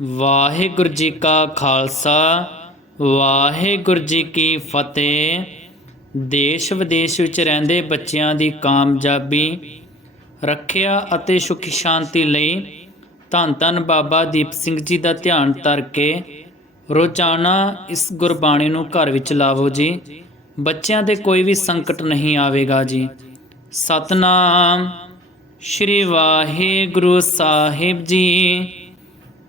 ਵਾਹਿਗੁਰੂ ਜੀ ਕਾ ਖਾਲਸਾ, ਵਾਹਿਗੁਰੂ ਜੀ ਕੀ ਫਤਿਹ। ਦੇਸ਼ ਵਿਦੇਸ਼ ਵਿੱਚ ਰਹਿੰਦੇ ਬੱਚਿਆਂ ਦੀ ਕਾਮਯਾਬੀ, ਰੱਖਿਆ ਅਤੇ ਸੁਖ ਸ਼ਾਂਤੀ ਲਈ ਧੰਨ ਧੰਨ ਬਾਬਾ ਦੀਪ ਸਿੰਘ ਜੀ ਦਾ ਧਿਆਨ ਧਰ ਕੇ ਰੋਜ਼ਾਨਾ ਇਸ ਗੁਰਬਾਣੀ ਨੂੰ ਘਰ ਵਿੱਚ ਲਾਵੋ ਜੀ। ਬੱਚਿਆਂ 'ਤੇ ਕੋਈ ਵੀ ਸੰਕਟ ਨਹੀਂ ਆਵੇਗਾ ਜੀ। ਸਤਨਾਮ ਸ਼੍ਰੀ ਵਾਹਿਗੁਰੂ ਸਾਹਿਬ ਜੀ।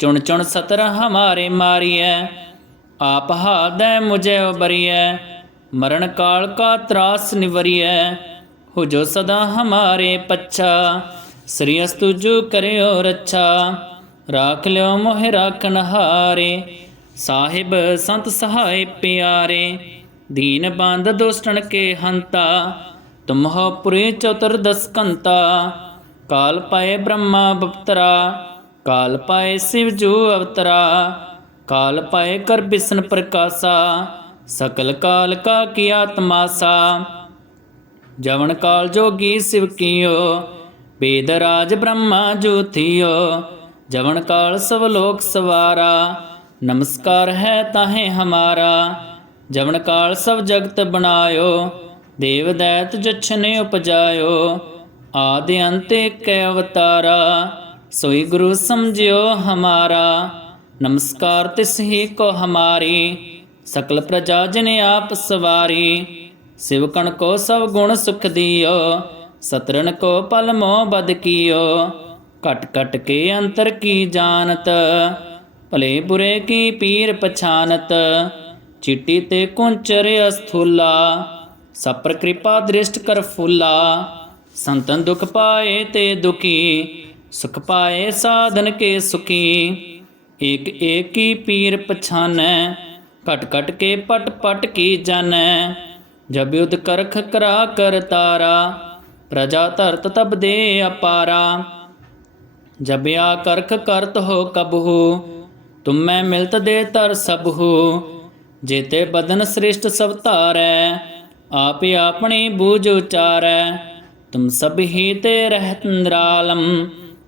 ਚੁਣ ਚੁਣ ਸਤਰ ਹਮਾਰੇ ਮਾਰੀਐ, ਆਪ ਹਾਦੈ ਮੁਝੇ ਉਬਰੀਐ, ਮਰਨ ਕਾਲ ਕਾ ਤਰਾਸ ਨਿਵਰੀਐ ਹੋ ਜੋ ਸਦਾ ਹਮਾਰੇ ਪੱਛਾ, ਸ੍ਰੀ ਅਸਤੁ ਜੋ ਕਰਿਓ ਰੱਛਾ, ਰਾਖ ਲਿਓ ਮੋਹਿ ਰਾਖਣ ਹਾਰੇ, ਸਾਹਿਬ ਸੰਤ ਸਹਾਇ ਪਿਆਰੇ, ਦੀਨ ਬੰਦ ਦੁਸ਼ਟਣ ਕੇ ਹੰਤਾ, ਤੁਮਹੁ ਪੁਰੇ ਚਤੁਰਦਸ ਕੰਤਾ ਕਾਲ ਪਏ ਬ੍ਰਹਮਾ ਬਪਤਰਾ ਕਾਲ ਪਾਏ ਸਿਵ ਜੋ ਅਵਤਰਾ, ਕਾਲ ਪਾਏ ਕਰ ਬਿਸ਼ਨ ਪ੍ਰਕਾਸ਼ਾ, ਸਕਲ ਕਾਲ ਕਾ ਕੀਆ ਤਮਾਸਾ ਜਵਨ ਕਾਲ ਜੋਗੀ ਸਿਵ ਕੀਓ ਵੇਦ ਰਾਜ ਬ੍ਰਹਮਾ ਜੋਥਿਓ ਜਵਨ ਕਾਲ ਸਭ ਲੋਕ ਸਵਾਰਾ, ਨਮਸਕਾਰ ਹੈ ਤਾਹੇ ਹਮਾਰਾ। ਜਵਨ ਕਾਲ ਸਭ ਜਗਤ ਬਣਾਇਓ, ਦੇਵ ਦੈਤ ਜਛਨੇ ਉਪਜਾਇਓ। ਆਦਿ ਅੰਤ ਏਕੈ ਅਵਤਾਰਾ। ਸੋਈ ਗੁਰੂ ਸਮਝਿਓ ਹਮਾਰਾ, ਨਮਸਕਾਰ ਤਿਸ ਹੀ ਕੋ ਹਮਾਰੀ, ਸਕਲ ਪ੍ਰਜਾ ਜਨ ਆਪ ਸਵਾਰੀ, ਸਿਵਕਣ ਕੋ ਸਭ ਗੁਣ ਸੁਖ ਦਿਓ ਸਤਰਨ ਕੋ ਪਲ ਮੋਹ ਬਦ ਕੀਓ, ਘਟ ਘਟ ਕੇ ਅੰਤਰ ਕੀ ਜਾਣਤ, ਭਲੇ ਬੁਰੇ ਕੀ ਪੀਰ ਪਛਾਨਤ, ਚਿੱਟੀ ਤੇ ਕੁੰਚਰ ਅਸਥੂਲਾ ਸਪਰ ਕਿਰਪਾ ਦ੍ਰਿਸ਼ਟ ਕਰ ਫੁੱਲਾ, ਸੰਤਨ ਦੁਖ ਪਾਏ ਤੇ ਦੁਖੀ ਸੁਖ ਪਾਏ ਸਾਧਨ ਕੇ ਸੁਖੀ। ਏਕ ਏਕੀ ਪੀਰ ਪਛਾਨੈ, ਘਟ ਘਟ ਕੇ ਪਟ ਪਟ ਕੀ ਜਾਣੈ ਜਬ ਯੁਧ ਕਰਖ ਕਰਾ ਕਰ ਤਾਰਾ, ਪ੍ਰਜਾ ਧਰਤ ਤਬ ਦੇ ਅਪਾਰਾ। ਜਬ ਕਰਖ ਕਰਤ ਹੋ ਕਬਹੂ, ਤੁਮੈ ਮਿਲਤ ਦੇ ਤਰ ਸਭੂ ਜੇਤੇ ਬਦਨ ਸ੍ਰਿਸ਼ਟ ਸਭ ਧਾਰੈ, ਆਪ ਆਪਣੀ ਬੂਝ ਉਚਾਰੈ। ਤੁਮ ਸਭ ਹੀ ਤੇ ਰਹਿਤ ਨਿਰਾਲਮ।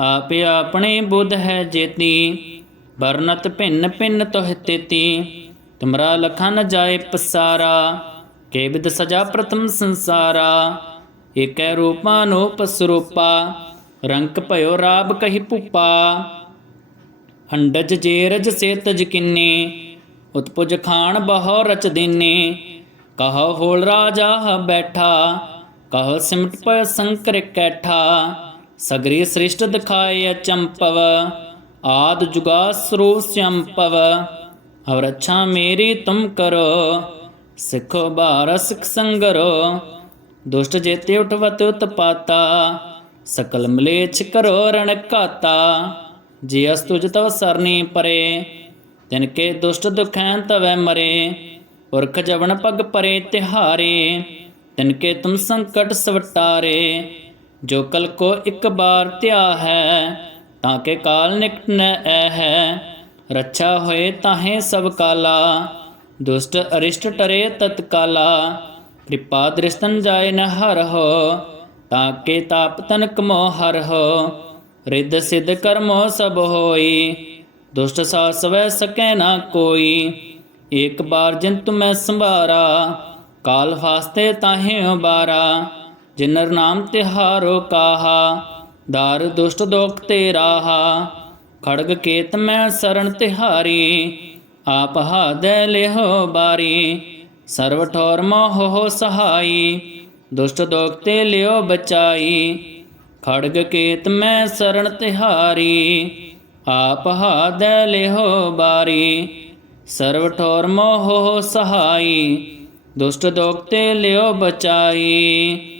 ਆਪੇ ਆਪਣੇ ਬੁੱਧ ਹੈ ਜੇਤੀ, ਵਰਨਤ ਭਿੰਨ ਭਿੰਨ ਤੋਹਿ ਤੇਤੀ, ਤੁਮਰਾ ਲਖਾ ਨ ਜਾਏ ਪਸਾਰਾ ਕੇਵਿਦ ਸਜਾ ਪ੍ਰਥਮ ਸੰਸਾਰਾ, ਏਕੈ ਰੂਪਾ ਨੂਪ ਸਰੂਪਾ, ਰੰਕ ਭਇਓ ਰਾਬ ਕਹੀ ਭੂਪਾ। ਹੰਡਜ ਜੇਰਜ ਸੇ ਤਜ ਕਿੰਨੇ, ਉਤਪੁਜ ਖਾਨ ਬਹੁ ਰਚ ਦਿਨੇ, ਕਹੋ ਹੋਲ ਰਾਜਾ ਬੈਠਾ, ਕਹੋ ਸਿਮਟ ਪਇ ਸੰਕਰ ਕੈਠਾ। ਸਗਰੀ ਸ੍ਰਿਸ਼ਟ ਦਿਖਾਏ ਅਚੰਪਵ ਆਦ ਜੁਗਾ ਸਰੂਪ ਸੰਪਵ ਅਵਰ ਅੱਛਾ ਮੇਰੀ ਤੁਮ ਕਰੋ, ਸਿੱਖੋ ਬਾਰ ਸਿਖ ਸੰਗਰੋ, ਦੁਸ਼ਟ ਜੇਤੇ ਉਠਵਤ ਉਤਪਾਤਾ, ਸਕਲ ਮਲੇਛ ਕਰੋ ਰਣ ਕਾਤਾ ਜੇ ਅਸ ਤੁਜ ਤਵ ਸਰਨੀ ਪਰੇ, ਤਿਨ ਕੇ ਦੁਸ਼ਟ ਦੁਖੈਂ ਤਵੈ ਮਰੇ, ਪੁਰਖ ਜਵਨ ਪਗ ਪਰੇ ਤਿਹਾਰੇ, ਤਿਨ ਕੇ ਤੁਮ ਸੰਕਟ ਸਵਟਾਰੇ ਜੋ ਕਲ ਕੋ ਇੱਕ ਬਾਰ ਧਿਆ ਹੈ, ਤਾਂ ਕੇ ਕਾਲ ਨਿਕਟ ਨ ਐ ਹੈ ਰੱਛਾ ਹੋਏ ਤਾਹੇ ਸਭ ਕਾਲਾ, ਦੁਸ਼ਟ ਅਰਿਸ਼ਟ ਟਰੇ ਤਤਕਾਲਾ। ਕਿਰਪਾ ਦ੍ਰਿਸ਼ਤਨ ਜਾਏ ਨ ਹਰਹੁ ਤਾਕੇ ਤਾਪ ਤਨਕ ਮੋ ਹਰਹੁ ਰਿੱਧ ਸਿੱਧ ਕਰਮੋ ਸਭ ਹੋਈ, ਦੁਸ਼ਟ ਸਾਸਵੈ ਸਕੈ ਨਾ ਕੋਈ। ਇੱਕ ਬਾਰ ਜਿਨ ਤੁਮੈ ਸੰਭਾਰਾ, ਕਾਲ ਫਾਸਤੇ ਤਾਹੇ ਉਬਾਰਾ। ਜਿਨਰ ਨਾਮ ਤਿਹਾਰੋ ਕਾਹਾ, ਦਾਰ ਦੁਸ਼ਟ ਦੋਖ ਤੇ ਰਾਹਾ ਖੜਗ ਕੇਤ ਮੈਂ ਸਰਣ ਤਿਹਾਰੀ, ਆਪ ਹਾਦੈ ਲਿਹੋ ਬਾਰੀ। ਸਰਵ ਠੋਰ ਮੋਹ ਹੋ ਸਹਾਈ, ਦੁਸ਼ਟ ਦੋਖ ਤੇ ਲਿਓ ਬਚਾਈ। ਖੜਗ ਕੇਤ ਮੈਂ ਸਰਣ ਤਿਹਾਰੀ, ਆਪ ਹਾਦੈ ਲਿਹੋ ਬਾਰੀ। ਸਰਵ ਠੋਰ ਮੋਹ ਸਹਾਈ, ਦੁਸ਼ਟ ਦੋਖ ਤੇ ਲਿਓ ਬਚਾਈ।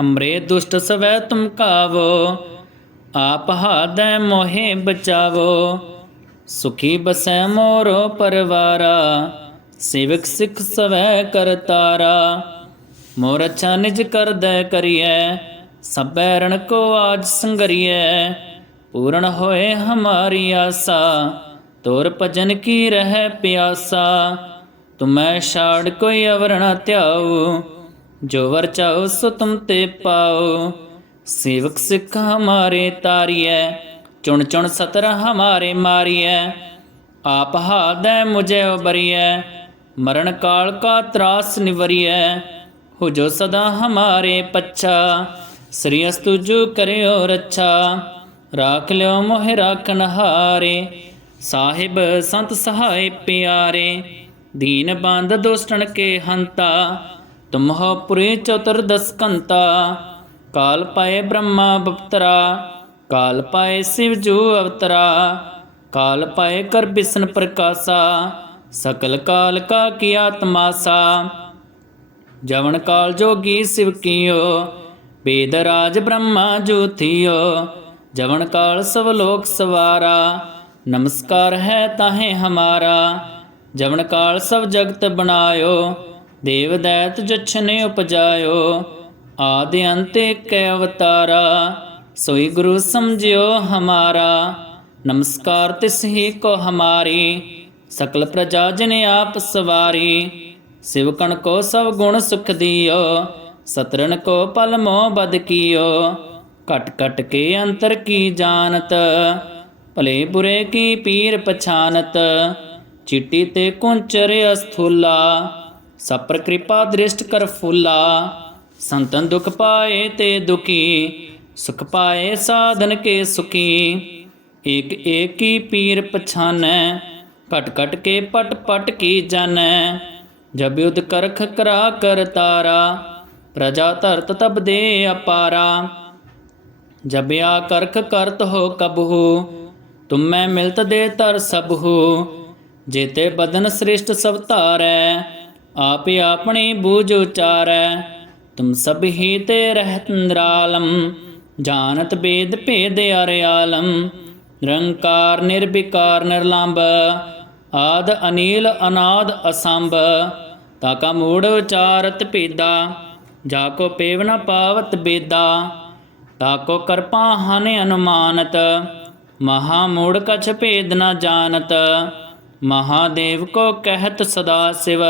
ਹਮਰੇ ਦੁਸ਼ਟ ਸਵੈ ਤੁਮ ਕਾਵੋ, ਆਪ ਹਾਦੈ ਮੋਹਿ ਬਚਾਵੋ। ਸੁਖੀ ਬਸੈ ਮੋਰੋ ਪਰਵਾਰਾ, ਸੇਵਕ ਸਿੱਖ ਸਵੈ ਕਰਤਾਰਾ ਮੋਰ ਅੱਛਾ ਨਿਜ ਕਰਦੈ ਕਰੀਐ, ਸਭੈ ਰਣ ਕੋ ਆਜ ਸੰਗਰੀਐ। ਪੂਰਨ ਹੋਏ ਹਮਾਰੀ ਆਸਾ, ਤੋਰ ਭਜਨ ਕੀ ਰਹਿ ਪਿਆਸਾ। ਤੁਮੈ ਛਾੜ ਕੋਈ ਅਵਰ ਨ ਧਿਆਉ ਜੋ ਵਰ ਚਾਉ ਸੋ ਤੁਮ ਤੇ ਪਾਓ। ਸੇਵਕ ਸਿੱਖ ਹਮਾਰੇ ਤਾਰੀਐ, ਚੁਣ ਚੁਣ ਸਤਰ ਹਮਾਰੇ ਮਾਰੀਐ। ਆਪ ਹਾਦੈ ਮੁਝੇ ਉਬਰੀਐ, ਮਰਨ ਕਾਲ ਕਾ ਤਰਾਸ ਨਿਵਰੀਐ। ਹੋ ਜੋ ਸਦਾ ਹਮਾਰੇ ਪੱਛਾ, ਸ੍ਰੀ ਅਸਤੁ ਜੋ ਕਰਿਓ ਰੱਛਾ। ਰਾਖ ਲਿਓ ਮੋਹਿ ਰਾਖਨ ਹਾਰੇ, ਸਾਹਿਬ ਸੰਤ ਸਹਾਇ ਪਿਆਰੇ। ਦੀਨ ਬੰਦ ਦੁਸ਼ਟਣ ਕੇ ਹੰਤਾ ਤੁਮਹੁ ਪੁਰੇ ਚਤੁਰਦਸ ਕੰਤਾ ਕਾਲ ਪਾਏ ਬ੍ਰਹਮਾ ਬਪਤਰਾ ਕਾਲ ਪਾਏ ਸਿਵ ਜੂ ਅਵਤਰਾ ਕਾਲ ਪਾਏ ਕਰ ਬਿਸ਼ਨ ਪ੍ਰਕਾਸ਼ਾ ਸਕਲ ਕਾਲ ਕਾ ਕੀਆ ਤਮਾਸਾ ਜਵਨ ਕਾਲ ਜੋਗੀ ਸਿਵ ਕੀਓ ਵੇਦ ਰਾਜ ਬ੍ਰਹਮਾ ਜੋਤੀਓ ਜਵਨ ਕਾਲ ਸਭ ਲੋਕ ਸਵਾਰਾ ਨਮਸਕਾਰ ਹੈ ਤਾਹੇ ਹਮਾਰਾ ਜਵਨ ਕਾਲ ਸਭ ਜਗਤ ਬਣਾਇਓ ਦੇਵ ਦੈਤ ਜਛਨੇ ਉਪਜਾਇਓ, ਆਦਿ ਅੰਤ ਕੈ ਅਵਤਾਰਾ, ਸੋਈ ਗੁਰੂ ਸਮਝਿਓ ਹਮਾਰਾ। ਨਮਸਕਾਰ ਤਿਸ ਹੀ ਕੋ ਹਮਾਰੀ, ਸਕਲ ਪ੍ਰਜਾ ਜਨ ਆਪ ਸਵਾਰੀ। ਸਿਵਕਣ ਕੋ ਸਭ ਗੁਣ ਸੁਖ ਦਿਓ ਸਤਰਨ ਕੋ ਪਲ ਮੋਹ ਬਦ ਕੀਓ। ਕਟ ਘਟ ਕੇ ਅੰਤਰ ਕੀ ਜਾਣਤ, ਭਲੇ ਬੁਰੇ ਕੀ ਪੀਰ ਪਛਾਨਤ। ਚਿੱਟੀ ਤੇ ਕੁੰਚਰ ਅਸਥੂਲਾ ਸਪਰ ਕਿਰਪਾ ਦ੍ਰਿਸ਼ਟ ਕਰ ਫੁੱਲਾ, ਸੰਤਨ ਦੁਖ ਪਾਏ ਤੇ ਦੁਖੀ, ਸੁਖ ਪਾਏ ਸਾਧਨ ਕੇ ਸੁਖੀ। ਏਕ ਏਕੀ ਪੀਰ ਪਛਾਨੈ ਘਟ ਘਟ ਕੇ ਪਟ ਪਟ ਕੀ ਜਾਣੈ। ਜਬ ਯੁਧ ਕਰਖ ਕਰਾ ਕਰ ਤਾਰਾ, ਪ੍ਰਜਾ ਧਰਤ ਤਬ ਦੇ ਅਪਾਰਾ। ਜਬਿਆ ਕਰਖ ਕਰਤ ਹੋ ਕਬਹੂ, ਤੁਮੈ ਮਿਲਤ ਦੇ ਤਰ ਸਭੂ ਜੇਤੇ ਬਦਨ ਸ੍ਰਿਸ਼ਟ ਸਭ ਧਾਰੈ ਆਪ ਆਪਣੀ ਬੂਝ ਉਚਾਰੈ, ਤੁਮ ਸਭ ਹੀ ਤੇ ਰਹਿਤ ਨਿਰਾਲਮ ਜਾਣਤ ਬੇਦ ਭੇਦ ਅਰਿਆਲਮ ਨਿਰੰਕਾਰ ਨਿਰਵਿਕਾਰ ਨਿਰਲੰਭ, ਆਦ ਅਨੀਲ ਅਨਾਦ ਅਸੰਭ ਤਾਕਾ ਮੂੜ ਉਚਾਰਤ ਭੇਦਾ, ਜਾ ਕੋ ਪੇਵ ਨ ਪਾਵਤ ਬੇਦਾ ਤਾਕੋ ਕਰਪਾ ਹਨ ਅਨੁਮਾਨਤ, ਮਹਾ ਮੂੜ ਕਛ ਭੇਦ ਨ ਜਾਣਤ, ਮਹਾਦੇਵ ਕੋ ਕਹਿਤ ਸਦਾ ਸਿਵ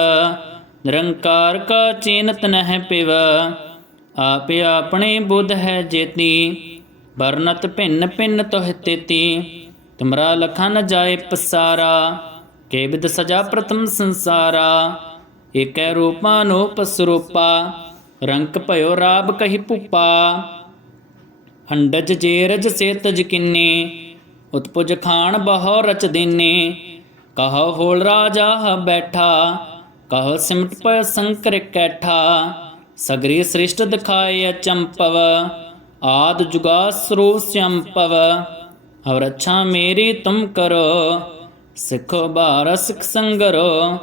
ਨਿਰੰਕਾਰ ਕਾ ਚੇਨਤ ਨਹਿ ਪਿਵ, ਆਪੇ ਆਪਣੇ ਬੁੱਧ ਹੈ ਜੇਤੀ, ਵਰਨਤ ਭਿੰਨ ਭਿੰਨ ਤੋਹਿ ਤੇਤੀ, ਤੁਮਰਾ ਲਖਾ ਨ ਜਾਏ ਪਸਾਰਾ ਕੇਵਿਦ ਸਜਾ ਪ੍ਰਥਮ ਸੰਸਾਰਾ, ਏਕੈ ਰੂਪਾ ਨੂਪ ਸਰੂਪਾ, ਰੰਕ ਭਇਓ ਰਾਬ ਕਹੀ ਭੂਪਾ। ਹੰਡਜ ਜੇਰਜ ਸੇਤਜ ਕਿੰਨੇ, ਉਤਪੁਜ ਖਾਨ ਬਹੁ ਰਚ ਦੀਨੇ, ਕਹੋ ਹੋਲ ਰਾਜਾ ਬੈਠਾ ਕਹੋ ਸਿਮਟ ਪਇ ਸੰਕਰ ਕੈਠਾ, ਸਗਰੀ ਸ੍ਰਿਸ਼ਟ ਦਿਖਾਏ ਅਚੰਪਵ, ਆਦ ਜੁਗਾ ਸਰੂਪ ਸੰਪਵ। ਔਰ ਅੱਛਾ ਮੇਰੀ ਤੁਮ ਕਰੋ, ਸਿੱਖੋ ਬਾਰ ਸਿਖ ਸੰਗਰੋ।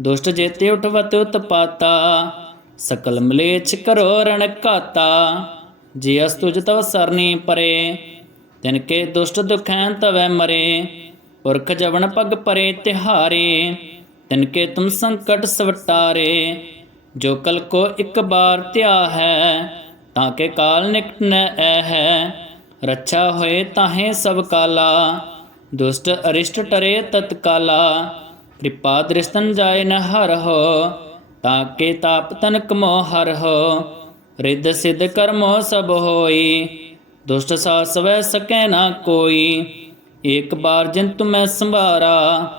ਦੁਸ਼ਟ ਜੇਤੇ ਉਠਵਤ ਉਤਪਾਤਾ, ਸਕਲ ਮਲੇਛ ਕਰੋ ਰਣ ਕਾਤਾ ਜੇ ਅਸ ਤੁਜ ਤਵ ਸਰਨੀ ਪਰੇ, ਤਿਨ ਕੇ ਦੁਸ਼ਟ ਦੁਖੈਂ ਤਵੈ ਮਰੇ। ਪੁਰਖ ਜਵਨ ਪਗ ਪਰੇ ਤਿਹਾਰੇ। ਤਿਨ ਕੇ ਤੁਮ ਸੰਕਟ ਸਵਟਾਰੇ, ਜੋ ਕਲ ਕੋ ਇੱਕ ਬਾਰ ਧਿਆ ਹੈ, ਤਾਂ ਕੇ ਕਾਲ ਨਿਕਟ ਨ ਹੈ ਰੱਛਾ ਹੋਏ ਤਾਹੇ ਸਭ ਕਾਲਾ, ਦੁਸ਼ਟ ਅਰਿਸ਼ਟ ਟਰੇ ਤਤਕਾਲਾ, ਕਿਰਪਾ ਦ੍ਰਿਸ਼ਤਨ ਜਾਏ ਨ ਹਰ ਹੋ, ਤਾਂ ਕੇ ਤਾਪ ਤਨ ਕਮੋ ਹਰ ਹੋ, ਰਿੱਧ ਸਿੱਧ ਕਰਮੋ ਸਭ ਹੋਈ, ਦੁਸ਼ਟ ਸਾਸਵੈ ਸਕੈ ਨਾ ਕੋਈ ਇੱਕ ਬਾਰ ਜਿਨ ਤੁਮੈ ਸੰਭਾਰਾ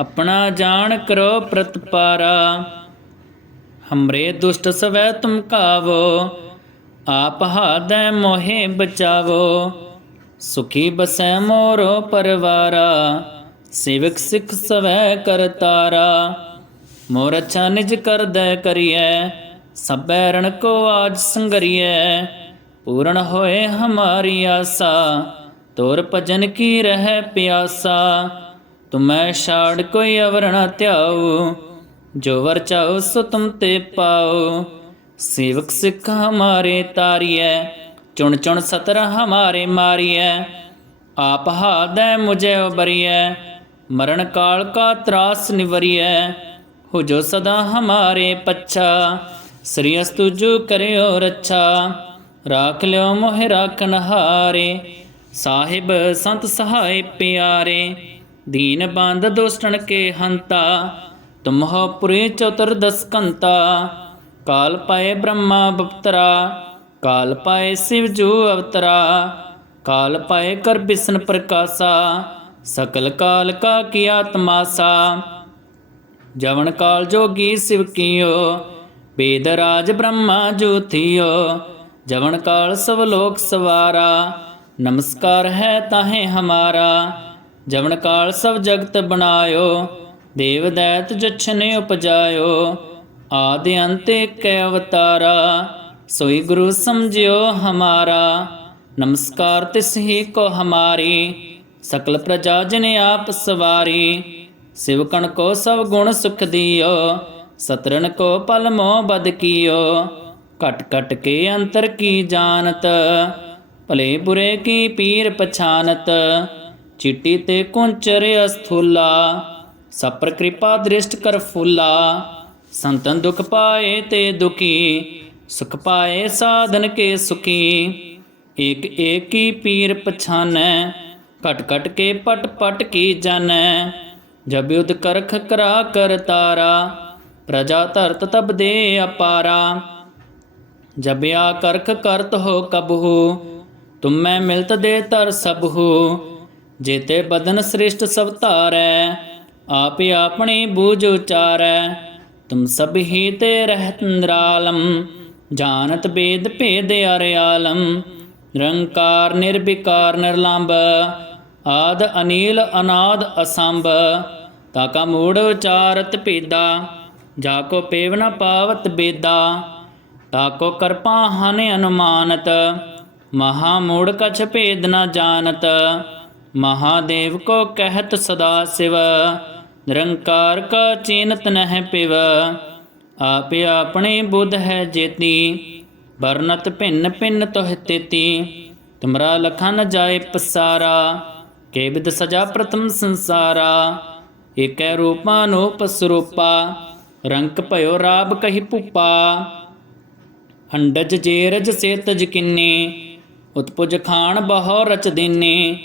ਆਪਣਾ ਜਾਣ ਕਰੋ ਪ੍ਰਤਪਾਰਾ। ਹਮਰੇ ਦੁਸ਼ਟ ਸਵੈ ਤੁਮ ਕਾਵੋ, ਆਪ ਹਾਦੈ ਮੋਹਿ ਬਚਾਵੋ। ਸੁਖੀ ਬਸੈ ਮੋਰੋ ਪਰਵਾਰਾ, ਸੇਵਕ ਸਿੱਖ ਸਵੈ ਕਰਤਾਰਾ ਮੋਰ ਅੱਛਾ ਨਿਜ ਕਰਦੈ ਕਰੀਐ, ਸਭੈ ਰਣ ਕੋ ਆਜ ਸੰਗਰੀਐ। ਪੂਰਨ ਹੋਏ ਹਮਾਰੀ ਆਸਾ, ਤੋਰ ਭਜਨ ਕੀ ਰਹਿ ਪਿਆਸਾ। ਤੁਮੈ ਛਾੜ ਕੋਈ ਅਵਰ ਨ ਧਿਆਉ, ਜੋ ਵਰ ਚਾਉ ਸੋ ਤੁਮ ਤੇ ਪਾਉ। ਸੇਵਕ ਸਿੱਖ ਹਮਾਰੇ ਤਾਰੀਐ, ਚੁਣ ਚੁਣ ਸਤਰ ਹਮਾਰੇ ਮਾਰੀਐ। ਆਪ ਹਾਦੈ ਮੁਝੇ ਉਬਰੀਐ, ਮਰਨ ਕਾਲ ਕਾ ਤਰਾਸ ਨਿਵਰੀਐ। ਹੋ ਜੋ ਸਦਾ ਹਮਾਰੇ ਪੱਛਾ, ਸ੍ਰੀ ਅਸਤੁ ਜੋ ਕਰਿਓ ਰੱਛਾ। ਰਾਖ ਲਿਓ ਮੋਹਿ ਰਾਖਨ ਹਾਰੇ ਸਾਹਿਬ ਸੰਤ ਸਹਾਇ ਪਿਆਰੇ। ਦੀਨ ਬੰਦ ਦੁਸ਼ਟਣ ਕੇ ਹੰਤਾ, ਤੁਮਹੁ ਪੁਰੇ ਚਤੁਰਦਸ ਕੰਤਾ। ਕਾਲ ਪਾਏ ਬ੍ਰਹਮਾ ਬਪਤਰਾ, ਕਾਲ ਪਾਏ ਸਿਵ ਜੋ ਅਵਤਰਾ। ਕਾਲ ਪਾਏ ਕਰ ਬਿਸ਼ਨ ਪ੍ਰਕਾਸ਼ਾ, ਸਕਲ ਕਾਲ ਕਾ ਕੀਆ ਤਮਾਸਾ ਜਵਨ ਕਾਲ ਜੋਗੀ ਸਿਵ ਕੀਓ ਵੇਦ ਰਾਜ ਬ੍ਰਹਮਾ ਜੋਤੀਓ ਜਵਨ ਕਾਲ ਸਭ ਲੋਕ ਸਵਾਰਾ, ਨਮਸਕਾਰ ਹੈ ਤਾਹੇ ਹਮਾਰਾ। ਜਵਨ ਕਾਲ ਸਭ ਜਗਤ ਬਣਾਇਓ, ਦੇਵ ਦੈਤ ਜਛਨੇ ਉਪਜਾਇਓ, ਆਦਿ ਅੰਤ ਕੈ ਅਵਤਾਰਾ, ਸੋਈ ਗੁਰੂ ਸਮਝਿਓ ਹਮਾਰਾ, ਨਮਸਕਾਰ ਤਿਸ ਹੀ ਕੋ ਹਮਾਰੀ, ਸਕਲ ਪ੍ਰਜਾ ਜਨ ਆਪ ਸਵਾਰੀ, ਸਿਵਕਣ ਕੋ ਸਭ ਗੁਣ ਸੁਖ ਦਿਓ ਸਤਰਨ ਕੋ ਪਲ ਮੋਹ ਬਦ ਕੀਓ ਕਟ ਘਟ ਕੇ ਅੰਤਰ ਕੀ ਜਾਣਤ, ਭਲੇ ਬੁਰੇ ਕੀ ਪੀਰ ਪਛਾਨਤ ਚਿੱਟੀ ਤੇ ਕੁੰਚਰ ਅਸਥੂਲਾ, ਸਪਰ ਕਿਰਪਾ ਦ੍ਰਿਸ਼ਟ ਕਰ ਫੁੱਲਾ। ਸੰਤਨ ਦੁਖ ਪਾਏ ਤੇ ਦੁਖੀ, ਸੁਖ ਪਾਏ ਸਾਧਨ ਕੇ ਸੁਖੀ। ਏਕ ਏਕੀ ਪੀਰ ਪਛਾਨੈ, ਘਟ ਘਟ ਕੇ ਪਟ ਪਟ ਕੀ ਜਾਣੈ। ਜਬ ਯੁਧ ਕਰਖ ਕਰਾ ਕਰ ਤਾਰਾ, ਪ੍ਰਜਾ ਧਰਤ ਤਬ ਦੇ ਅਪਾਰਾ। ਜਬ ਆ ਕਰਖ ਕਰਤ ਹੋ ਕਬਹੂ, ਤੁਮੈ ਮਿਲਤ ਦੇ ਤਰ ਸਬਹੂ। ਜੇਤੇ ਬਦਨ ਸ੍ਰਿਸ਼ਟ ਸਭ ਧਾਰੈ, ਆਪ ਆਪਣੀ ਬੂਝ ਉਚਾਰੈ। ਤੁਮ ਸਭ ਹੀ ਤੇ ਰਹਿਤ ਨਿਰਾਲਮ, ਜਾਣਤ ਬੇਦ ਭੇਦ ਅਰਿਆਲਮ ਨਿਰੰਕਾਰ, ਨਿਰਵਿਕਾਰ ਨਿਰਲੰਭ ਆਦ ਅਨੀਲ, ਅਨਾਦ, ਅਸੰਭ। ਤਾਕਾ ਮੂੜ ਉਚਾਰਤ ਭੇਦਾ, ਜਾ ਕੋ ਪੇਵ ਨ ਪਾਵਤ ਬੇਦਾ। ਤਾਕੋ ਕਰਪਾ ਹਨ ਅਨੁਮਾਨਤ, ਮਹਾ ਮੂੜ ਕਛ ਭੇਦ ਨ ਜਾਣਤ। ਮਹਾਦੇਵ ਕੋ ਕਹਿਤ ਸਦਾ ਸਿਵ, ਨਿਰੰਕਾਰ ਕਾ ਚੀਨਤ ਨਹਿ ਪਿਵ। ਆਪੇ ਆਪਣੇ ਬੁੱਧ ਹੈ ਜੇਤੀ, ਵਰਨਤ ਭਿੰਨ ਭਿੰਨ ਤੋਹਿ ਤੇਤੀ। ਤੁਮਰਾ ਲਖਨ ਜਾਏ ਪਸਾਰਾ ਕੇਵਿਦ ਸਜਾ ਪ੍ਰਥਮ ਸੰਸਾਰਾ। ਏਕੈ ਰੂਪਾ ਨੂਪ ਸਰੂਪਾ, ਰੰਕ ਭਇਓ ਰਾਬ ਕਹੀ ਭੂਪਾ। ਹੰਡਜ ਜੇਰਜ ਸੇਤਜ ਕਿੰਨੀ, ਉਤਪੁਜ ਖਾਨ ਬਹੁ ਰਚ ਦੀਨੀ।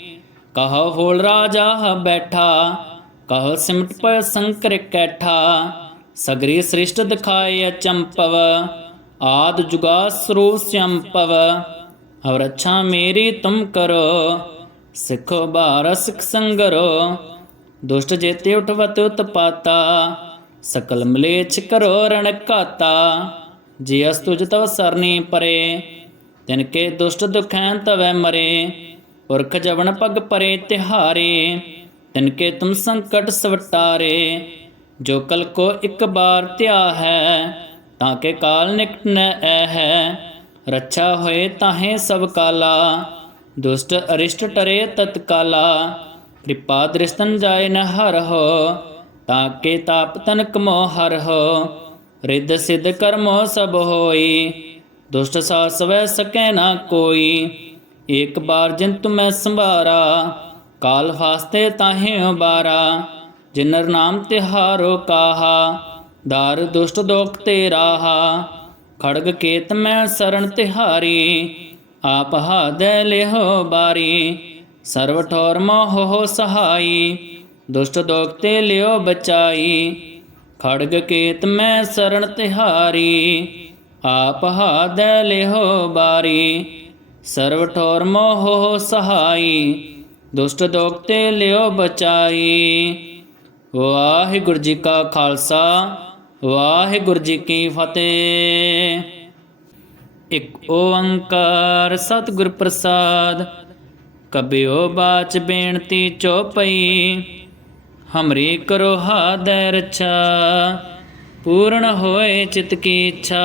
ਕਹੋ ਹੋਲ ਰਾਜਾ ਬੈਠਾ, ਕਹੋ ਸਿਮਟ ਪਇ ਸੰਕਰ ਕੈਠਾ, ਸਗਰੀ ਸ੍ਰਿਸ਼ਟ ਦਿਖਾਏ ਅਚੰਪਵ, ਆਦ ਜੁਗਾ ਸਰੂਪ ਸੰਪਵ ਹਵ ਰੱਛਾ ਮੇਰੀ ਤੁਮ ਕਰੋ, ਸਿੱਖੋ ਬਾਰ ਸਿਖ ਸੰਗਰੋ, ਦੁਸ਼ਟ ਜੇਤੇ ਉਠਵਤ ਉਤਪਾਤਾ, ਸਕਲ ਮਲੇਛ ਕਰੋ ਰਣ ਕਾਤਾ ਜੇ ਅਸ ਤੁਜ ਤਵ ਸਰਨੀ ਪਰੇ, ਤਿਨ ਕੇ ਦੁਸ਼ਟ ਦੁਖੈਂ ਤਵੈ ਮਰੇ ਪੁਰਖ ਜਵਨ ਪਗ ਪਰੇ ਤਿਹਾਰੇ ਤਿਨਕੇ ਤੁਮ ਸੰਕਟ ਸਵਟਾਰੇ। ਜੋ ਕਲ ਕੋ ਇੱਕ ਬਾਰ ਧਿਆ ਹੈ, ਤਾਂ ਕੇ ਕਾਲ ਨਿਕਟ ਨ ਐ ਹੈ ਰੱਛਾ ਹੋਏ ਤਾਹੇ ਸਭ ਕਾਲਾ, ਦੁਸ਼ਟ ਅਰਿਸ਼ਟ ਟਰੇ ਤਤਕਾਲਾ। ਕਿਰਪਾ ਦ੍ਰਿਸ਼ਤਨ ਜਾਏ ਨ ਹਰਹੁ ਤਾਂ ਕੇ ਤਾਪ ਤਨ ਕਮੋ ਹਰ ਹੋ। ਰਿੱਧ ਸਿਧ ਕਰਮੋ ਸਭ ਹੋਈ, ਦੁਸ਼ਟ ਸਾਸ ਸਕੈ ਨਾ ਕੋਈ। ਇੱਕ ਬਾਰ ਜਿਨ ਤੁਮੈ ਸੰਭਾਰਾ, ਕਾਲ ਫਾਸਤੇ ਤਾਹੇ ਬਾਰਾ ਜਿਨਰ ਨਾਮ ਤਿਹਾਰੋ ਕਾਹਾ, ਦਾਰ ਦੁਸ਼ਟ ਦੋਖ ਤੇ ਰਾਹਾ, ਖੜਗ ਕੇਤ ਮੈਂ ਸਰਣ ਤਿਹਾਰੀ, ਆਪ ਹਾਦੈ ਲਿਹੋ ਬਾਰੀ, ਸਰਵ ਠੋਰ ਮੋਹ ਸਹਾਈ, ਦੁਸ਼ਟ ਦੋਖ ਤੇ ਲਿਓ ਬਚਾਈ, ਖੜਗ ਕੇਤ ਮੈਂ ਸਰਣ ਤਿਹਾਰੀ, ਆਪ ਹਾਦੈ ਲਿਹੋ ਬਾਰੀ। ਸਰਵ ਠੋਰ ਮੋਹ ਸਹਾਈ, ਦੁਸ਼ਟ ਦੋਖ ਲਿਓ ਬਚਾਈ। ਵਾਹਿਗੁਰੂ ਜੀ ਕਾ ਖਾਲਸਾ, ਵਾਹਿਗੁਰੂ ਜੀ ਕੀ ਫਤਿਹ। ਇਕ ਓੰਕਾਰ ਸਤਿਗੁਰ ਪ੍ਰਸਾਦ, ਕਬਿਓ ਬਾਚ ਬੇਨਤੀ ਚੋਪਈ ਹਮਰੀ ਕਰੋ ਹਾਦੈ ਰਛਾ, ਪੂਰਨ ਹੋਏ ਚਿਤ ਕੀ ਇੱਛਾ।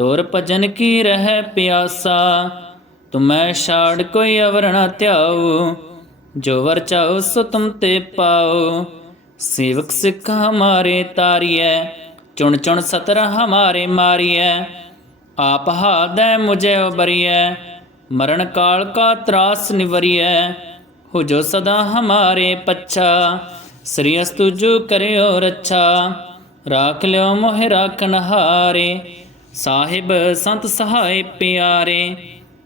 ਤੋਰ ਭਜਨ ਕੀ ਰਹਿ ਪਿਆਸਾ? ਤੁਮੈ ਛਾੜ ਕੋਈ ਅਵਰ ਨ ਧਿਆਉ, ਜੋ ਵਰ ਚਾਉ ਸੋ ਤੁਮ ਤੇ ਪਾਉ। ਸੇਵਕ ਸਿੱਖ ਹਮਾਰੇ ਤਾਰੀਐ, ਚੁਣ ਚੁਣ ਸਤਰ ਹਮਾਰੇ ਮਾਰੀਐ। ਆਪ ਹਾਦੈ ਮੁਝੇ ਉਬਰੀਐ, ਮਰਨ ਕਾਲ ਕਾ ਤਰਾਸ ਨਿਵਰੀਐ। ਹੋ ਜੋ ਸਦਾ ਹਮਾਰੇ ਪੱਛਾ, ਸ੍ਰੀ ਅਸਤੁ ਜੋ ਕਰਿਓ ਰੱਛਾ। ਰਾਖ ਲਿਓ ਮੋਹਿ ਰਾਖਨ ਹਾਰੇ ਸਾਹਿਬ ਸੰਤ ਸਹਾਇ ਪਿਆਰੇ,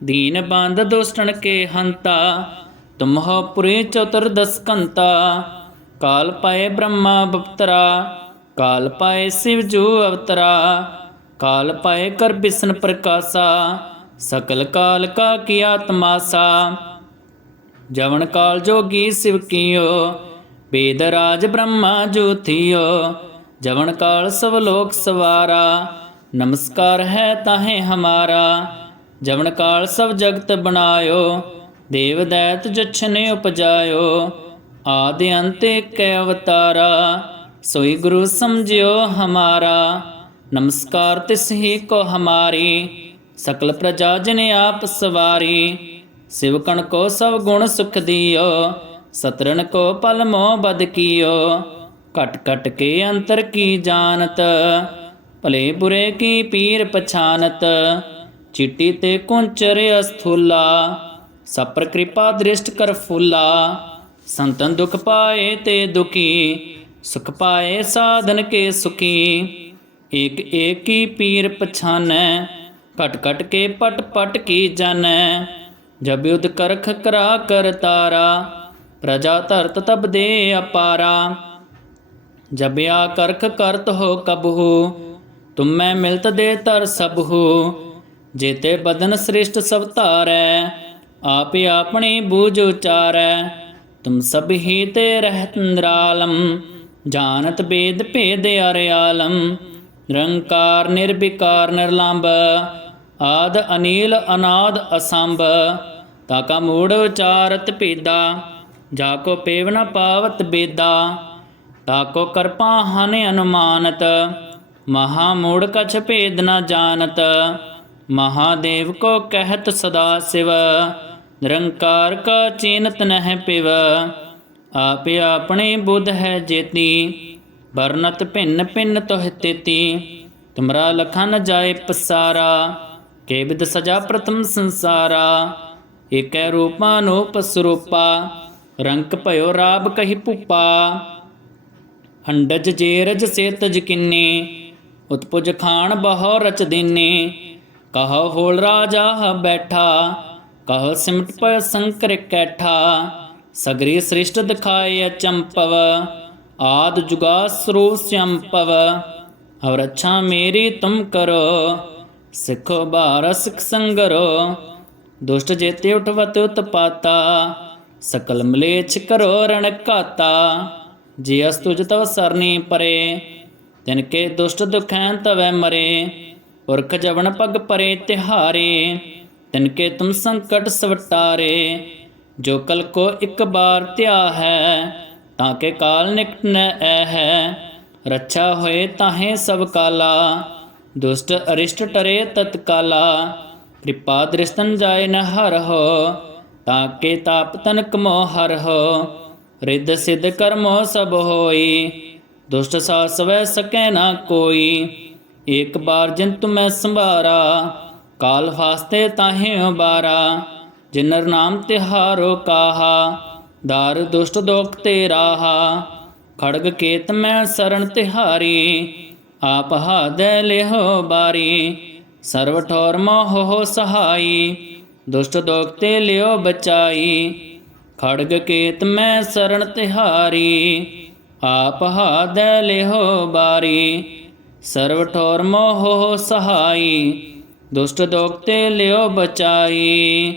ਦੀਨ ਬੰਦ ਦੁਸ਼ਟਣ ਕੇ ਹੰਤਾ, ਤੁਮਹੁ ਪੁਰੇ ਚਤੁਰਦਸ ਕੰਤਾ ਕਾਲ ਪਾਏ ਬ੍ਰਹਮਾ ਬਪਤਰਾ, ਕਾਲ ਪਾਏ ਸਿਵ ਜੂ ਅਵਤਰਾ, ਕਾਲ ਪਾਏ ਕਰ ਬਿਸ਼ਨ ਪ੍ਰਕਾਸ਼ਾ, ਸਕਲ ਕਾਲ ਕਾ ਕੀਆ ਤਮਾਸਾ ਜਵਨ ਕਾਲ ਜੋਗੀ ਸਿਵ ਕੀਓ ਵੇਦ ਰਾਜ ਬ੍ਰਹਮਾ ਜੋਥਿਓ ਜਵਨ ਕਾਲ ਸਭ ਲੋਕ ਸਵਾਰਾ ਨਮਸਕਾਰ ਹੈ ਤਾਹੇ ਹਮਾਰਾ, ਜਵਨ ਕਾਲ ਸਭ ਜਗਤ ਬਣਾਇਓ, ਦੇਵ ਦੈਤ ਜਛਨੇ ਉਪਜਾਇਓ, ਆਦਿ ਅੰਤ ਕੈ ਅਵਤਾਰਾ, ਸੋਈ ਗੁਰੂ ਸਮਝਿਓ ਹਮਾਰਾ। ਨਮਸਕਾਰ ਤਿਸ ਹੀ ਕੋ ਹਮਾਰੀ, ਸਕਲ ਪ੍ਰਜਾ ਜਨ ਆਪ ਸਵਾਰੀ, ਸਿਵਕਣ ਕੋ ਸਭ ਗੁਣ ਸੁਖ ਦਿਓ ਸਤਰਨ ਕੋ ਪਲ ਮੋਹ ਬਦ ਕੀਓ, ਘਟ ਘਟ ਕੇ ਅੰਤਰ ਕੀ ਜਾਣਤ ਭਲੇ ਬੁਰੇ ਕੀ ਪੀਰ ਪਛਾਨਤ? ਚਿੱਟੀ ਤੇ ਕੁੰਚਰ ਅਸਥੂਲਾ, ਸਪਰ ਕਿਰਪਾ ਦ੍ਰਿਸ਼ਟ ਕਰ ਫੁੱਲਾ। ਸੰਤਨ ਦੁਖ ਪਾਏ ਤੇ ਦੁਖੀ, ਸੁਖ ਪਾਏ ਸਾਧਨ ਕੇ ਸੁਖੀ। ਏਕ ਏਕੀ ਪੀਰ ਪਛਾਨੈ, ਘਟ ਘਟ ਕੇ ਪਟ ਪਟ ਕੀ ਜਾਣੈ। ਜਬ ਯੁਧ ਕਰਖ ਕਰਾ ਕਰ ਤਾਰਾ, ਪ੍ਰਜਾ ਧਰਤ ਤਬ ਦੇ ਅਪਾਰਾ। ਜਬ ਆ ਕਰਖ ਕਰਤ ਹੋ ਕਬਹੂ ਤੁਮੈ ਮਿਲਤ ਦੇ ਤਰ ਸਭੂ ਜੇਤੇ ਬਦਨ ਸ੍ਰਿਸ਼ਟ ਸਭ ਧਾਰੈ, ਆਪ ਆਪਣੀ ਬੂਝ ਉਚਾਰੈ। ਤੁਮ ਸਭ ਹੀ ਤੇ ਰਹਿਤ ਨਿਰਾਲਮ, ਜਾਣਤ ਬੇਦ ਭੇਦ ਅਰਿਆਲਮ ਨਿਰੰਕਾਰ, ਨਿਰਵਿਕਾਰ ਨਿਰਲੰਭ ਆਦ ਅਨੀਲ, ਅਨਾਦ, ਅਸੰਭ। ਤਾਕਾ ਮੂੜ ਉਚਾਰਤ ਭੇਦਾ, ਜਾ ਕੋ ਪੇਵ ਨ ਪਾਵਤ ਬੇਦਾ। ਤਾਕੋ ਕਰਪਾ ਹਨ ਅਨੁਮਾਨਤ ਮਹਾ ਮੂੜ ਕਛ ਭੇਦ ਨਾ ਜਾਣਤ, ਮਹਾਦੇਵ ਕੋ ਕਹਿਤ ਸਦਾ ਸਿਵ, ਨਿਰੰਕਾਰ ਕਾ ਚੀਨਤ ਨਹਿ ਪਿਵ, ਆਪੇ ਆਪਣੇ ਬੁੱਧ ਹੈ ਜੇਤੀ, ਵਰਨਤ ਭਿੰਨ ਭਿੰਨ ਤੋਹਿ ਤੇਤੀ, ਤੁਮਰਾ ਲਖਨ ਜਾਏ ਪਸਾਰਾ ਕੇਵਿਦ ਸਜਾ ਪ੍ਰਥਮ ਸੰਸਾਰਾ, ਏਕੈ ਰੂਪਾ ਨੂਪ ਸਰੂਪਾ, ਰੰਕ ਭਇਓ ਰਾਬ ਕਹੀ ਭੂਪਾ ਹੰਡਜ ਜੇਰਜ ਸੇਤਜ ਕਿੰਨੇ ਉਤਪੁਜ ਖਾਨ ਬਹੁ ਰਚ ਦੀਨੇ, ਕਹੋ ਹੋਲ ਰਾਜਾ ਬੈਠਾ, ਕਹੋ ਸਿਮਟ ਪਇ ਸੰਕਰ ਕੈਠਾ, ਸਗਰੀ ਸ੍ਰਿਸ਼ਟ ਦਿਖਾਏ ਅਚੰਪਵ ਆਦ ਜੁਗਾ ਸਰੂਪ ਸੰਪਵ, ਹਵ ਰੱਛਾ ਮੇਰੀ ਤੁਮ ਕਰੋ, ਸਿੱਖੋ ਬਾਰ ਸਿਖ ਸੰਗਰੋ, ਦੁਸ਼ਟ ਜੇਤੇ ਉਠਵਤ ਉਤਪਾਤਾ, ਸਕਲ ਮਲੇਛ ਕਰੋ ਰਣ ਘਾਤਾ, ਜੇ ਅਸ ਤੁਜ ਤਵ ਸਰਨੀ ਪਰੇ ਤਿਨ ਕੇ ਦੁਸ਼ਟ ਦੁਖੈਂ ਤਵੈ ਮਰੇ, ਪੁਰਖ ਜਵਨ ਪਗ ਪਰੇ ਤਿਹਾਰੇ ਤਿਨ ਕੇ ਤੁਮ ਸੰਕਟ ਸਵਟਾਰੇ, ਜੋ ਕਲ ਕੋ ਇੱਕ ਬਾਰ ਧਿਆ ਹੈ, ਤਾਂ ਕੇ ਕਾਲ ਨਿਕਟ ਨ ਐ ਹੈ ਰੱਛਾ ਹੋਏ ਤਾਹੇ ਸਭ ਕਾਲਾ, ਦੁਸ਼ਟ ਅਰਿਸ਼ਟ ਟਰੇ ਤਤਕਾਲਾ, ਕਿਰਪਾ ਦ੍ਰਿਸ਼ਤਨ ਜਾਏ ਨ ਹੋ, ਤਾਂ ਕੇ ਤਾਪ ਤਨ ਕਮੋ ਹਰ ਹੋ, ਰਿੱਧ ਸਿਧ ਕਰਮੋ ਸਭ ਹੋਈ। ਦੁਸ਼ਟ ਸਾਸ ਵੈ ਸਕੈ ਨਾ ਕੋਈ। ਇੱਕ ਬਾਰ ਜਿਨ ਤੁਮੈ ਸੰਭਾਰਾ, ਕਾਲ ਫਾਸਤੇ ਤਾਹੇ ਉਬਾਰਾ। ਜਿਨਰ ਨਾਮ ਤਿਹਾਰੋ ਕਾਹਾ, ਦਾਰ ਦੁਸ਼ਟ ਦੋਖ ਤੇ ਰਾਹਾ। ਖੜਗ ਕੇਤ ਮੈਂ ਸਰਣ ਤਿਹਾਰੀ, ਆਪ ਹਾਦੈ ਲਿਹੋ ਬਾਰੀ। ਸਰਵ ਠੋਰ ਮੋਹ ਸਹਾਈ, ਦੁਸ਼ਟ ਦੋਖ ਤੇ ਲਿਓ ਬਚਾਈ। ਖੜਗ ਕੇਤ ਮੈਂ ਸਰਣ ਤਿਹਾਰੀ ਆਪ ਹਾਦੈ ਲਿਹੋ ਬਾਰੀ ਸਰਵ ਠੋਰ ਮੋਹ ਸਹਾਈ, ਦੁਸ਼ਟ ਦੋਖ ਤੇ ਲਿਓ ਬਚਾਈ।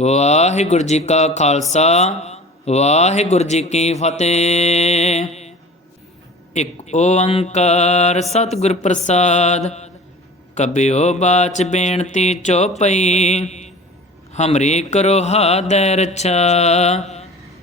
ਵਾਹਿਗੁਰੂ ਜੀ ਕਾ ਖਾਲਸਾ, ਵਾਹਿਗੁਰੂ ਜੀ ਕੀ ਫਤਿਹ। ਇਕ ਓੰਕਾਰ ਸਤਿਗੁਰ ਪ੍ਰਸਾਦ, ਕਬਿਓ ਬਾਚ ਬੇਨਤੀ ਚੋਪਈ ਹਮਰੀ ਕਰੋ ਹਾਦੈ ਰਛਾ।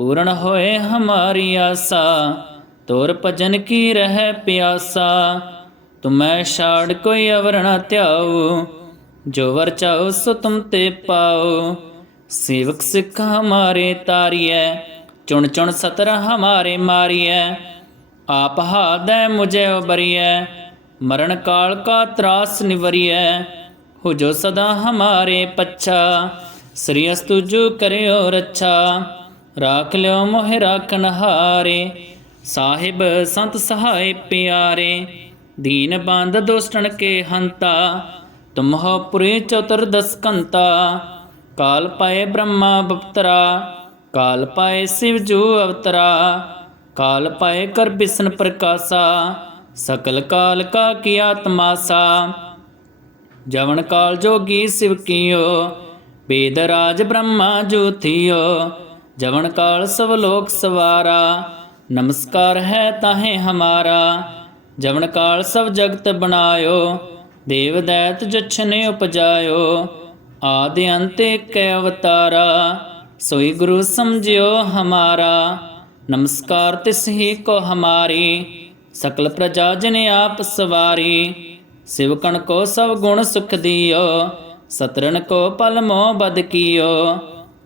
ਪੂਰਨ ਹੋਏ ਹਮਾਰੀ ਆਸਾ, ਤੋਰ ਭਜਨ ਕੀ ਰਹਿ ਪਿਆਸਾ। ਤੁਮੈ ਛਾੜ ਕੋਈ ਅਵਰ ਨ ਧਿਆਉ, ਜੋ ਵਰ ਚਾਉ ਸੋ ਤੁਮ ਤੇ ਪਾਉ। ਸੇਵਕ ਸਿੱਖ ਹਮਾਰੇ ਤਾਰੀਐ, ਚੁਣ ਚੁਣ ਸਤਰ ਹਮਾਰੇ ਮਾਰੀਐ। ਆਪ ਹਾਦੈ ਮੁਝੇ ਉਬਰੀਐ, ਮਰਨ ਕਾਲ ਕਾ ਤਰਾਸ ਨਿਵਰੀਐ। ਹੋ ਜੋ ਸਦਾ ਹਮਾਰੇ ਪੱਛਾ, ਸ੍ਰੀ ਅਸਤੁ ਜੋ ਕਰਿਓ ਰੱਛਾ। ਰਾਖ ਲਿਓ ਮੋਹਿ ਰਾਖਨ ਹਾਰੇ ਸਾਹਿਬ ਸੰਤ ਸਹਾਇ ਪਿਆਰੇ, ਦੀਨ ਬੰਦ ਦੁਸ਼ਟਣ ਕੇ ਹੰਤਾ ਤੁਮਹੁ ਪੁਰੇ ਚਤੁਰਦਸ ਕੰਤਾ ਕਾਲ ਪਾਏ ਬ੍ਰਹਮਾ ਬਪਤਰਾ, ਕਾਲ ਪਾਏ ਸਿਵ ਜੂ ਅਵਤਰਾ, ਕਾਲ ਪਾਏ ਕਰ ਬਿਸ਼ਨ ਪ੍ਰਕਾਸ਼ਾ, ਸਕਲ ਕਾਲ ਕਾ ਕੀਆ ਤਮਾਸਾ ਜਵਨ ਕਾਲ ਜੋਗੀ ਸਿਵ ਕੀਓ ਵੇਦ ਰਾਜ ਬ੍ਰਹਮਾ ਜੋਥਿਓ ਜਵਨ ਕਾਲ ਸਭ ਲੋਕ ਸਵਾਰਾ, ਨਮਸਕਾਰ ਹੈ ਤਾਹੇ ਹਮਾਰਾ। ਜਵਨ ਕਾਲ ਸਭ ਜਗਤ ਬਣਾਇਓ, ਦੇਵ ਦੈਤ ਜਛਨੇ ਉਪਜਾਇਓ। ਆਦਿ ਅੰਤ ਕੈ ਅਵਤਾਰਾ, ਸੋਈ ਗੁਰੂ ਸਮਝਿਓ ਹਮਾਰਾ। ਨਮਸਕਾਰ ਤਿਸ ਹੀ ਕੋ ਹਮਾਰੀ, ਸਕਲ ਪ੍ਰਜਾ ਜਨ ਆਪ ਸਵਾਰੀ। ਸਿਵਕਣ ਕੋ ਸਭ ਗੁਣ ਸੁਖ ਦਿਓ ਸਤਰਨ ਕੋ ਪਲ ਮੋਹ ਬਦ ਕੀਓ।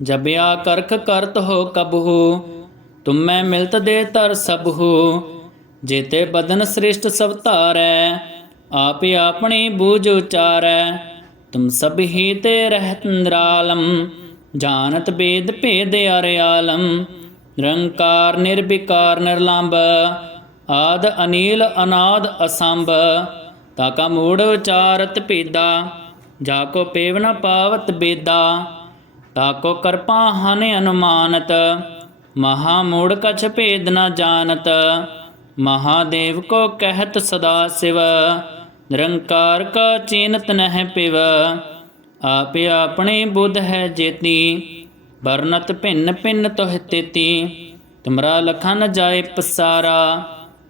ਜਬਿਆ ਕਰਖ ਕਰਤ ਹੋ ਕਬਹੂ, ਤੁਮੈ ਮਿਲਤ ਦੇ ਤਰ ਸਬਹੂ ਜੇਤੇ ਬਦਨ ਸ੍ਰਿਸ਼ਟ ਸਭ ਧਾਰੈ, ਆਪੇ ਆਪਣੀ ਬੂਝ ਉਚਾਰੈ। ਤੁਮ ਸਭ ਹੀ ਤੇ ਰਹਿਤ ਨਿਰਾਲਮ, ਜਾਣਤ ਬੇਦ ਭੇਦ ਅਰਿਆਲਮ ਨਿਰੰਕਾਰ, ਨਿਰਵਿਕਾਰ ਨਿਰਲੰਭ ਆਦ ਅਨੀਲ, ਅਨਾਦ, ਅਸੰਭ। ਤਾਕਾ ਮੂੜ ਉਚਾਰਤ ਭੇਦਾ, ਜਾ ਕੋ ਪੇਵ ਨ ਪਾਵਤ ਬੇਦਾ। ਤਾਕੋ ਕਰਪਾ ਹਨ ਅਨੁਮਾਨਤ, ਮਹਾ ਮੂੜ ਕਛ ਭੇਦ ਨਾ ਜਾਣਤ, ਮਹਾਦੇਵ ਕੋ ਕਹਿਤ ਸਦਾ ਸਿਵ, ਨਿਰੰਕਾਰ ਕਾ ਚੀਨਤ ਨਹਿ ਪਿਵ, ਆਪੇ ਆਪਣੇ ਬੁੱਧ ਹੈ ਜੇਤੀ, ਵਰਨਤ ਭਿੰਨ ਭਿੰਨ ਤੋਹਿ ਤੇਤੀ, ਤੁਮਰਾ ਲਖਨ ਜਾਏ ਪਸਾਰਾ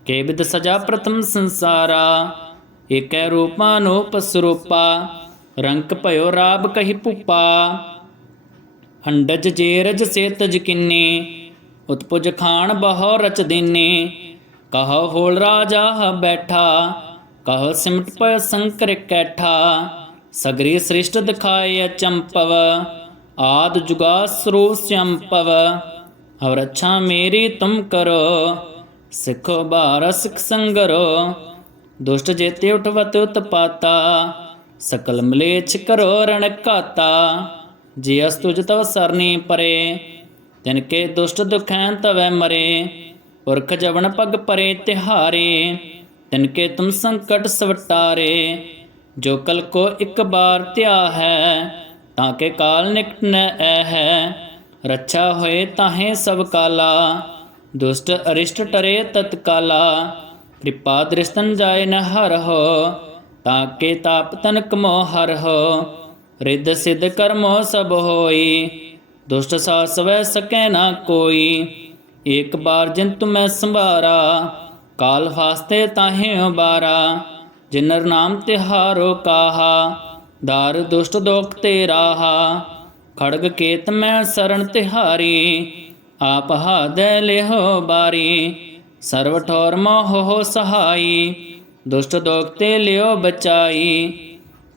ਕੇਵਿਦ ਸਜਾ ਪ੍ਰਥਮ ਸੰਸਾਰਾ, ਏਕੈ ਰੂਪਾ ਸਰੂਪਾ ਰੰਕ ਭਇਓ ਰਾਬ ਕਹੀ ਭੁਪਾ ਅੰਡਜ ਜੇਰਜ ਸੇਤਜ ਕਿੰਨੇ ਉਤਪੁਜ ਖਾਨ ਬਹੁ ਰਚ ਦਿਨੇ। ਕਹੋ ਹੋਲ ਰਾਜਾ ਬੈਠਾ, ਕਹੋ ਸਿਮਟ ਪ ਸੰਕਰ ਕੈਠਾ। ਸਗਰੀ ਸ੍ਰਿਸ਼ਟ ਦਿਖਾਏ ਚੰਪਵ ਆਦ ਜੁਗਾ ਸਰੂਪ ਸੰਪਵ ਹਵ ਰੱਛਾ ਮੇਰੀ ਤੁਮ ਕਰੋ, ਸਿੱਖੋ ਬਾਰ ਸਿਖ ਸੰਗਰੋ। ਦੁਸ਼ਟ ਜੇਤੇ ਉਠਵਤ ਉਤਪਾਤਾ, ਸਕਲ ਮਲੇਛ ਕਰੋ ਰਣ ਘਾਤਾ। ਜੇ ਅਸ ਤੁਜ ਤਵ ਸਰਨੀ ਪਰੇ, ਤਿਨ ਕੇ ਦੁਸ਼ਟ ਦੁਖੈਂ ਤਵੈ ਮਰੇ, ਪੁਰਖ ਜਵਨ ਪਗ ਪਰੇ ਤਿਹਾਰੇ, ਤਿਨ ਜੋ ਕਲ ਕੋ ਇੱਕ ਬਾਰ ਧਿਆ ਹੈ, ਤਾਂ ਕੇ ਕਾਲ ਨਿਕਟ ਨ ਐ ਹੈ, ਰੱਛਾ ਹੋਏ ਤਾਹੇ ਸਭ ਕਾਲਾ, ਦੁਸ਼ਟ ਅਰਿਸ਼ਟ ਟਰੇ ਤਤਕਾਲਾ, ਕਿਰਪਾ ਦ੍ਰਿਸ਼ਤਨ ਜਾਏ ਨ ਹਰ ਹੋ ਤਾਂ ਕੇ ਤਾਪ ਤਨ ਕਮੋ ਹਰ ਹੋ ਰਿੱਧ ਸਿੱਧ ਕਰਮੋ ਸਭ ਹੋਈ, ਦੁਸ਼ਟ ਸਾਸ ਸਕੈ ਨਾ ਕੋਈ। ਇੱਕ ਬਾਰ ਜਿਨ ਤੁਮੈ ਸੰਭਾਰਾ, ਕਾਲ ਫਾਸਤੇ ਤਾਹੇ ਬਾਰਾ ਜਿਨਰ ਨਾਮ ਤਿਹਾਰੋ ਕਾਹਾ, ਦਾਰ ਦੁਸ਼ਟ ਦੋਖ ਤੇ ਰਾਹਾ ਖੜਗ ਕੇਤ ਮੈਂ ਸਰਣ ਤਿਹਾਰੀ, ਆਪ ਹਾਦੈ ਲਿਹੋ ਬਾਰੀ। ਸਰਵ ਠੋਰ ਮੋਹ ਸਹਾਈ, ਦੁਸ਼ਟ ਦੋਖ ਤੇ ਲਿਓ ਬਚਾਈ।